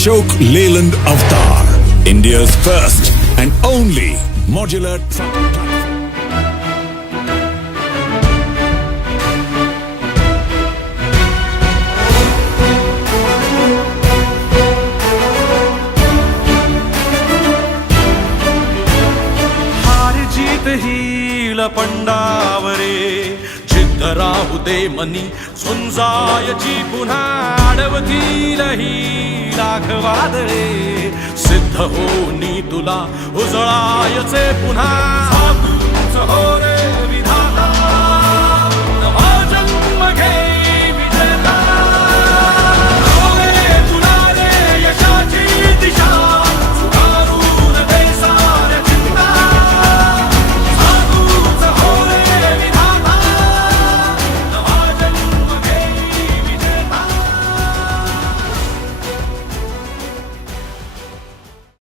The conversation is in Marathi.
Ashok Leyland Avatar, India's first and only modular truck platform. हील पंडावरे जिद्द राहू दे मनी झुंजायची पुन्हा अडवतील ही लाख वादळे सिद्ध होनी तुला उजळायचे पुन्हा हो रे